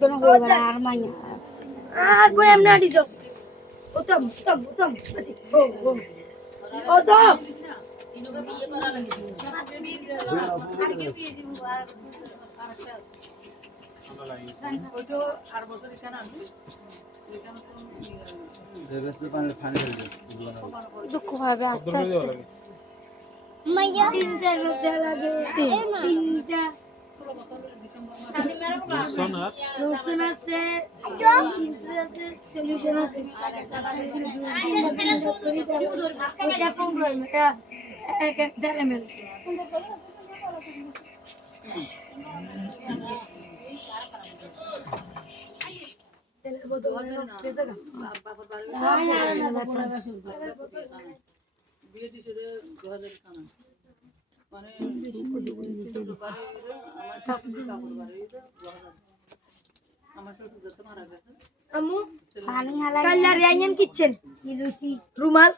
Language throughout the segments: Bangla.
কোনো বলবে না আর মাইনা আর পরে এমনি আটি যাও উত্তম উত্তম উত্তম ও ও ও তো দুঃখ হবে আস্তে আস্তে মাইয়া 3-4 মধ্যে লাগে 3টা লোশন আছে সলিউশন আছে এটা কম রয় এটা 1.5 ml Amu, kalian rianyan kitchen, rumal,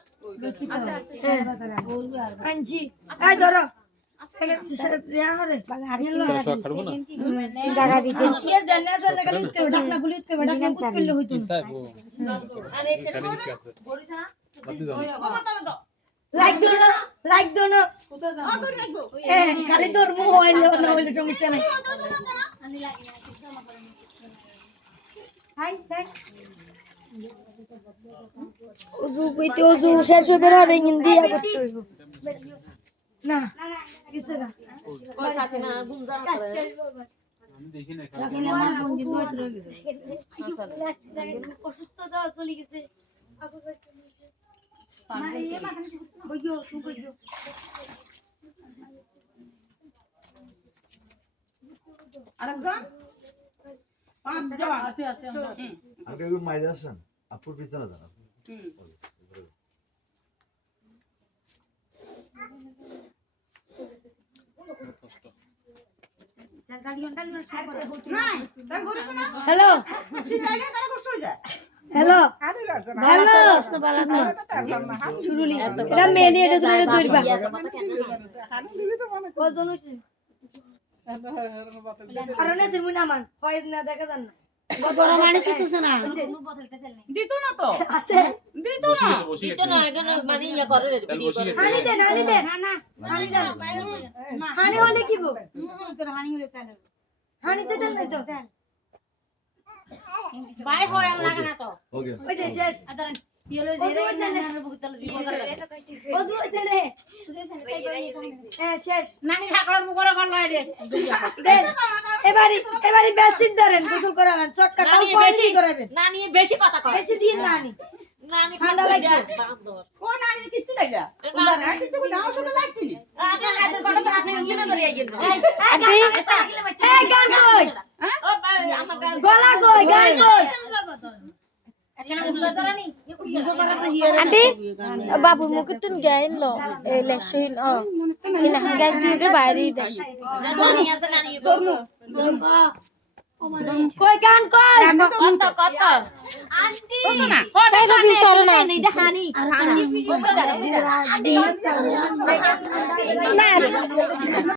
anji, doro, rian hore, jaga di sini. Iya, jangan jangan kali itu, dak nagulit ke, dak nangkut ke lu itu. Like dono. Kali dor mu hoile na hoile সমস্যা নাই হাই দেখ ওজু কইতে ওজু শেষ হবে না হিন্দি করতে হইব না কিছু না ওই সাথে না গুমজা করে আমি দেখি না লাগলে আমার বন্ধু কত রয়ে গেছে অসুস্থ দাও চলে গেছে আপু বইও তুমি বইও আরেকজন পাঁচজন আছে আমরা আগে একটু মাইজা আসেন আপুর পিছনে যান হ্যালো হ্যালো হ্যালো শুরুলি এটা মেলি এটা তুমি ধরবা ওজন হইছে আর না তুমি না মান হয় না দেখা যান না গরম পানি দিতেছ না দিত না তো আছে দিত না এখন মানে ইয়া করে হানি দে না না হানি দাও হানি হলে কি বল হানি হলে তাহলে হানি দে দেন তো বাই হয় আর লাগে না তো ওকে ওই যে শেষ আদার ইয়েলো জিরে নানার বুকতল জীবন করে ওজু হইছে রে শেষ নানি ঠাকুরের মুখরে কোন লয় রে দেন এবারে বেশি ধরেন গোসল করাবেন চটকা কাল বেশি করাবেন নানি বেশি কথা কয় বেশি দিন নানি নানি ঠান্ডা লাগবে ও নানি কিছু লাগা না কিছু নাও শুনে লাগছি আরে হাতের বড় তো আপনি ইয়ে না ধরিয়া গেল আন্টি এই গান কই ও আমার গান গলা কই গান কই Auntie, babu mau ketun gain lo, lesuin oh, ilahan gas di itu bayar itu. Koi kan koi, kotor. Auntie, saya tu bicara na. Hani, hani.